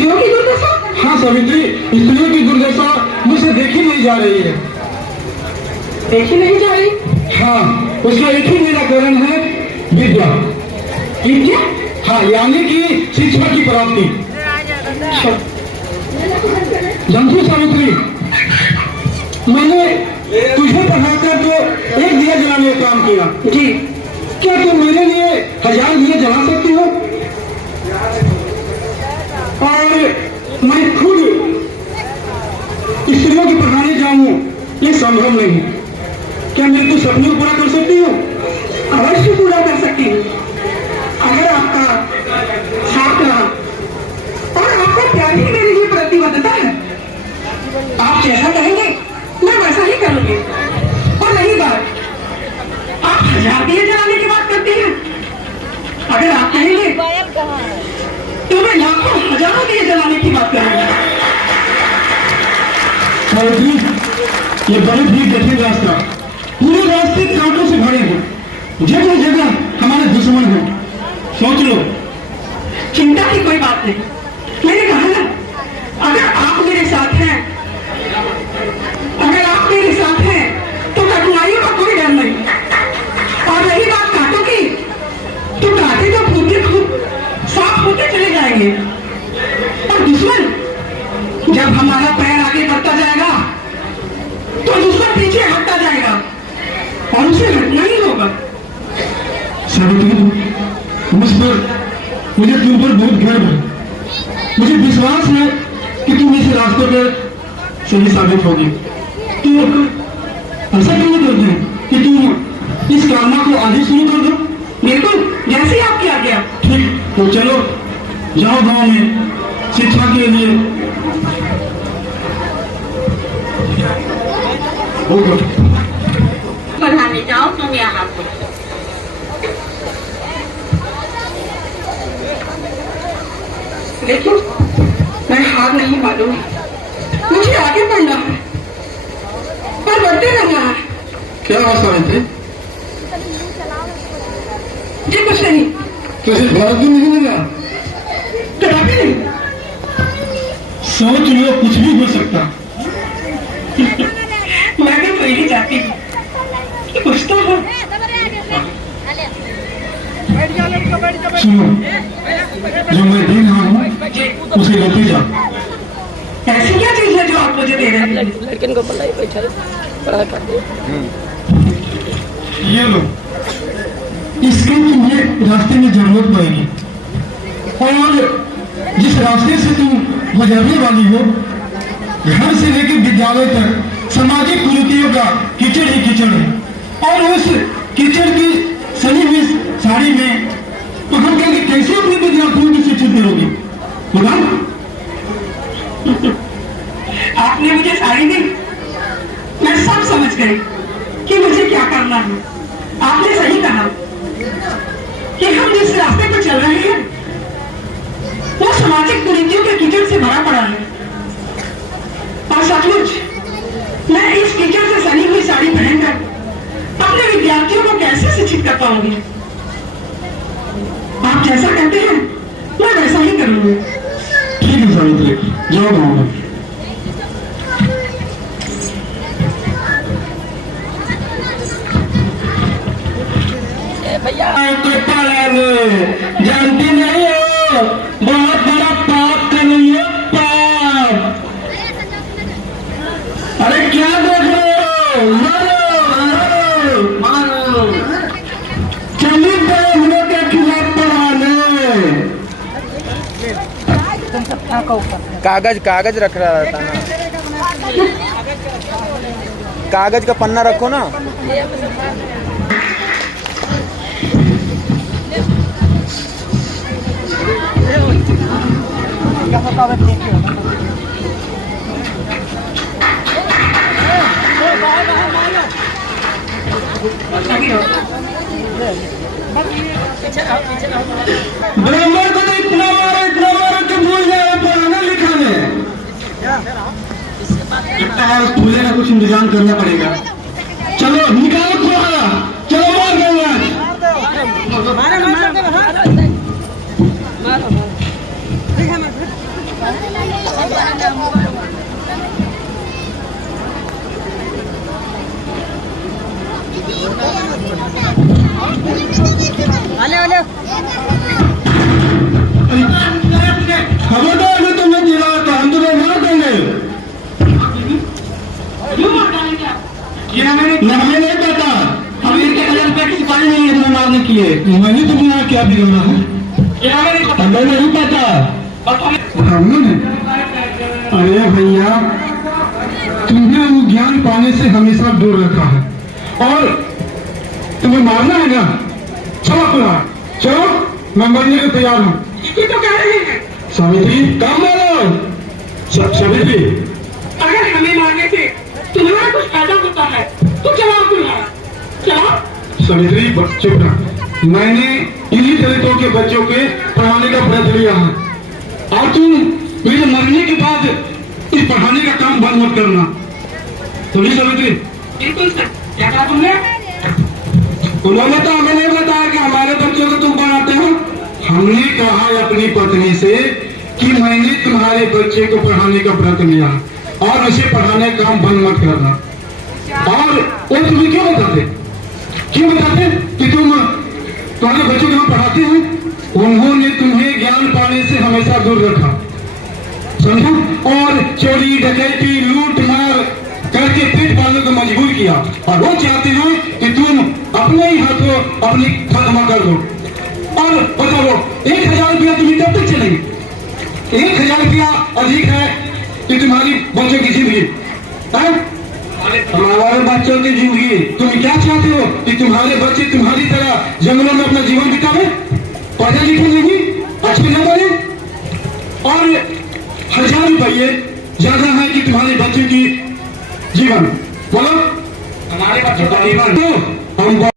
स्त्रियों की दुर्दशा? हाँ सावित्री, स्त्रियों की दुर्दशा मुझसे देखी नहीं जा रही है। देखी नहीं जा रही? हाँ, उसका एक ही निराकरण है, विद्या। विद्या? हाँ, यानी कि शिक्षा की प्राप्ति। जानती सावित्री, मैंने तुझे पढ़ाकर तो एक दिया जलाने का काम किया जी। क्या तुम मेरे लिए 1000 दिए जला सकती हो? और मैं खुद स्त्रियों को पढ़ाने जाऊं, ये संभव नहीं। क्या मेरे को सपने को पूरा कर सकती हो? अवश्य पूरा कर सकती हूँ, अगर आपका साथ रहा और आपका प्यार ही मेरे लिए प्रतिबद्धता है। आप जैसा कहेंगे मैं वैसा ही करूंगी। और रही बात, आप 1000 दिए जलाने की बात करती हैं, अगर आप कहेंगे तो मैं लाखों हजारों दिए जलाने की बात करूंगी। ये बहुत ही कठिन रास्ता, पूरे रास्ते कांटों से भरे हैं, जगह जगह हमारे दुश्मन हैं। सोच लो। चिंता की कोई बात नहीं, मैंने कहा ना, अगर आप मेरे साथ हैं, तो कठिनाइयों का कोई डर नहीं। और रही बात कांटों की, तो कांटे तो फूटते खूब साफ होते चले जाएंगे। और दुश्मन, जब हमारा पैर आगे बढ़ता जाएगा तो दुश्मन पीछे हटता जाएगा और उसे हटना ही होगा। सावित्री, मुझे तुम पर बहुत गर्व है। मुझे विश्वास है कि तुम इस रास्ते पर सही साबित होगी। तुम ऐसा क्यों नहीं करते कि तुम इस कामना को आज ही शुरू कर दो? बिल्कुल, जैसे ही आपकी आज्ञा। ठीक, तो चलो जाओ गांव में शिक्षा के लिए। पढ़ाने जाओ तुम यहाँ पर। लेकिन मैं हार नहीं मानूंगी, मुझे आगे बढ़ना है और बढ़ते रहना है। क्या आशा है थे? जी कुछ नहीं। तो सिर्फ भारत में नहीं मिला? कदापि नहीं। सोच लो, कुछ भी हो सकता। मैं भी कोई नहीं चाहती कुछ तो हो। सुनो, जो मैं दे रहा हूँ उसे लेते जाओ। ऐसी क्या चीज है जो आप मुझे दे रहे हैं? लड़कियों को पढ़ाई पैसा पढ़ा करते। ये लो, इसकी तुम्हें रास्ते में जरूरत पड़ेगी। और जिस रास्ते से तुम गुजरने वाली हो, घर से लेकर विद्यालय तक सामाजिक कुरीतियों का कीचड़ ही कीचड़ है। और उस कीचड़ की सनी हुई साड़ी में तो हम कहेंगे कैसे अपने विद्यार्थियों की शिक्षित करोगी? बताओ। आपने मुझे साड़ी दी, मैं सब समझ गई कि मुझे क्या करना है। आपने सही कहा कि हम जिस रास्ते पर चल रहे हैं वो सामाजिक कुरीतियों के कीचड़ से भरा पड़ा है। और सचमुच मैं इस कीचड़ से सनी हुई साड़ी पहनकर अपने विद्यार्थियों को कैसे शिक्षित कर पाऊंगी? आप जैसा कहते हैं मैं वैसा ही करूंगी। ठीक है सावित्री, जाओ गाँव में। भैया जानती नहीं हो, बहुत बड़ा पाप कर रही हो, पाप। अरे क्या देख रहे हो? मारो मारो। चलिए हमने के खिलाफ पढ़ाने। कागज रख रहा था ना, कागज का पन्ना रखो ना। ब्राह्मण को तो इतना मारो कि भूल जाए पढ़ाने लिखाने। इतना बार भूले का कुछ इंतजाम करना पड़ेगा। चलो निकालो थोड़ा, चलो मार दो आज। मारो खबरदार मैं तुम्हें दिला तो हम तुम्हें मार देंगे। क्यों मार डालेंगे आप? ये हमें हमें नहीं पता। अमीर के कलर पे सिपाही नहीं है तुम्हें मारने के लिए। मैंने तुम्हें यहाँ क्या बिगाड़ा है? ये हमें नहीं पता। हमें नहीं पता। और तुम्हें हमने अरे भैया तुम्हें वो ज्ञान पाने से हमेशा दूर रखा है और तुम्हें मारना है ना, चलो अपना चलो, मैं मरने को तैयार हूँ। ये तो कह रहे हैं सावित्री काम मारो। सावित्री अगर हमें मारने से तुम्हारा कुछ फायदा होता है तो चलाओ तुम्हारा चलाओ। सावित्री चुप रह। मैंने इन्हीं दलितों के बच्चों के पढ़ाने का व्रत लिया है और तुम मेरे मरने के बाद इस पढ़ाने का काम बंद मत करना। सुनिए सावित्री। बिल्कुल सर, क्या कहा तुमने? उन्होंने तो हमें नहीं बताया कि हमारे बच्चों को तुम पढ़ाते हो। हमने कहा है अपनी पत्नी से कि मैंने तुम्हारे बच्चे को पढ़ाने का व्रत लिया और उसे पढ़ाने का काम बंद मत करना। और वो तुम्हें क्यों बताते कि तुम तुम्हारे बच्चों को हम पढ़ाते हैं? उन्होंने तुम्हें ज्ञान पाने से हमेशा दूर रखा, समझो, और चोरी डकैती लूट मार करके पेट पालने को मजबूर किया और वो चाहते हैं कि तुम अपने ही हाथों अपनी खात्मा कर दो। और बताओ 1000 रुपया तुम्हें कब तक चलेगी? 1000 रुपया अधिक है कि तुम्हारी बच्चों की जिंदगी है? हमारे बच्चों की जिंदगी तुम क्या चाहते हो कि तुम्हारे बच्चे तुम्हारी तरह जंगलों में अपना जीवन बितावे, पढ़े लिखे नहीं, अच्छे न बने? और 1000 रुपये ज्यादा है कि तुम्हारे बच्चों की जीवन, बोलो हमारे बच्चों का जीवन तो हम